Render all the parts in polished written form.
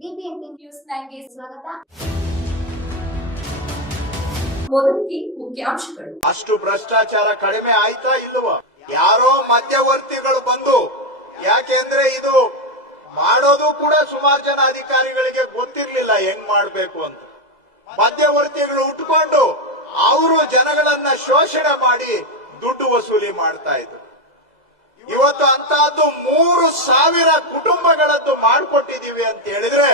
BBMP news 9ಗೆ ಸ್ವಾಗತ. ಮೊದಲಿಗೆ ಮುಖ್ಯಾಂಶಗಳು. ಅಷ್ಟು ಭ್ರಷ್ಟಾಚಾರ ಕಡಿಮೆ ಆಯ್ತಾ ಇಲ್ವಾ? ಯಾರೋ ಮಧ್ಯವರ್ತಿಗಳು ಬಂದು, ಯಾಕೆಂದ್ರೆ ಇದು ಮಾಡೋದು ಕೂಡ ಸುಮಾರು ಜನ ಅಧಿಕಾರಿಗಳಿಗೆ ಗೊತ್ತಿರ್ಲಿಲ್ಲ ಹೆಂಗ್ ಮಾಡ್ಬೇಕು ಅಂತ. ಮಧ್ಯವರ್ತಿಗಳು ಉಟ್ಕೊಂಡು ಅವರು ಜನಗಳನ್ನ ಶೋಷಣೆ ಮಾಡಿ ದುಡ್ಡು ವಸೂಲಿ ಮಾಡ್ತಾ ಇದ್ರು. ಇವತ್ತು ಅಂತಹದ್ದು 3,000 ಕುಟುಂಬಗಳದ್ದು ಮಾಡಿಕೊಟ್ಟಿದೀವಿ ಅಂತ ಹೇಳಿದ್ರೆ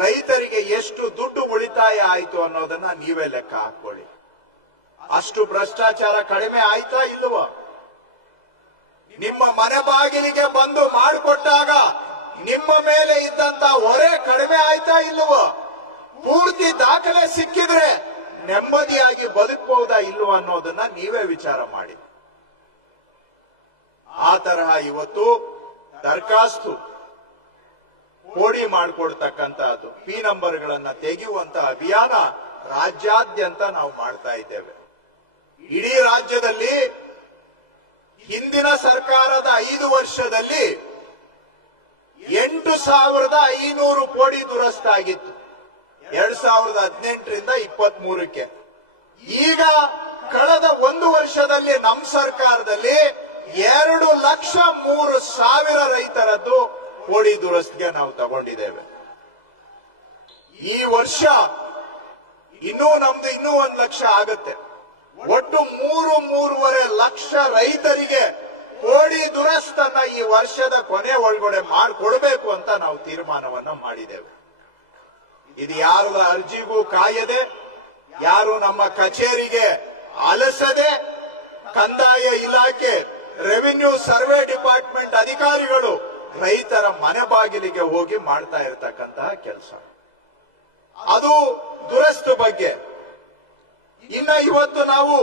ರೈತರಿಗೆ ಎಷ್ಟು ದುಡ್ಡು ಉಳಿತಾಯ ಆಯ್ತು ಅನ್ನೋದನ್ನ ನೀವೇ ಲೆಕ್ಕ ಹಾಕೊಳ್ಳಿ. ಅಷ್ಟು ಭ್ರಷ್ಟಾಚಾರ ಕಡಿಮೆ ಆಯ್ತಾ ಇಲ್ವಾ? ನಿಮ್ಮ ಮನೆ ಬಾಗಿಲಿಗೆ ಬಂದು ಮಾಡಿಕೊಟ್ಟಾಗ ನಿಮ್ಮ ಮೇಲೆ ಇದ್ದಂತ ಹೊರೆ ಕಡಿಮೆ ಆಯ್ತಾ ಇಲ್ವಾ? ಪೂರ್ತಿ ದಾಖಲೆ ಸಿಕ್ಕಿದ್ರೆ ನೆಮ್ಮದಿಯಾಗಿ ಬದುಕಬಹುದಾ ಇಲ್ವಾ ಅನ್ನೋದನ್ನ ನೀವೇ ವಿಚಾರ ಮಾಡಿ. ಆ ತರಹ ಇವತ್ತು ದರಖಾಸ್ತು ಕೋಡಿ ಮಾಡಿಕೊಡ್ತಕ್ಕಂತಹದ್ದು, ಪಿ ನಂಬರ್ಗಳನ್ನ ತೆಗೆಯುವಂತ ಅಭಿಯಾನ ರಾಜ್ಯಾದ್ಯಂತ ನಾವು ಮಾಡ್ತಾ ಇದ್ದೇವೆ. ಇಡೀ ರಾಜ್ಯದಲ್ಲಿ ಹಿಂದಿನ ಸರ್ಕಾರದ 5 ವರ್ಷದಲ್ಲಿ 8,500 ಕೋಟಿ ದುರಸ್ತಾಗಿತ್ತು 2018ರಿಂದ 23ಕ್ಕೆ. ಈಗ ಕಳೆದ 1 ವರ್ಷದಲ್ಲಿ ನಮ್ಮ ಸರ್ಕಾರದಲ್ಲಿ 2,03,000 ರೈತರದ್ದು ಕೋಡಿ ದುರಸ್ತಿಗೆ ನಾವು ತಗೊಂಡಿದ್ದೇವೆ. ಈ ವರ್ಷ ನಮ್ದು ಇನ್ನೂ 1 ಲಕ್ಷ ಆಗುತ್ತೆ. ಒಟ್ಟು 3-3.5 ಲಕ್ಷ ರೈತರಿಗೆ ಕೋಡಿ ದುರಸ್ತನ್ನ ಈ ವರ್ಷದ ಕೊನೆ ಒಳಗಡೆ ಮಾಡಿಕೊಡ್ಬೇಕು ಅಂತ ನಾವು ತೀರ್ಮಾನವನ್ನ ಮಾಡಿದ್ದೇವೆ. ಇದು ಯಾರ ಅರ್ಜಿಗೂ ಕಾಯದೆ, ಯಾರು ನಮ್ಮ ಕಚೇರಿಗೆ ಅಲಸದೆ, ಕಂದಾಯ ಇಲಾಖೆ, ರೆವಿನ್ಯೂ ಸರ್ವೆ ಡಿಪಾರ್ಟ್ಮೆಂಟ್ ಅಧಿಕಾರಿಗಳು ರೈತರ ಮನೆ ಬಾಗಿಲಿಗೆ ಹೋಗಿ ಮಾಡ್ತಾ ಇರತಕ್ಕಂತಹ ಕೆಲಸ. ಅದು ದುರಸ್ತು ಬಗ್ಗೆ. ಇವತ್ತು ನಾವು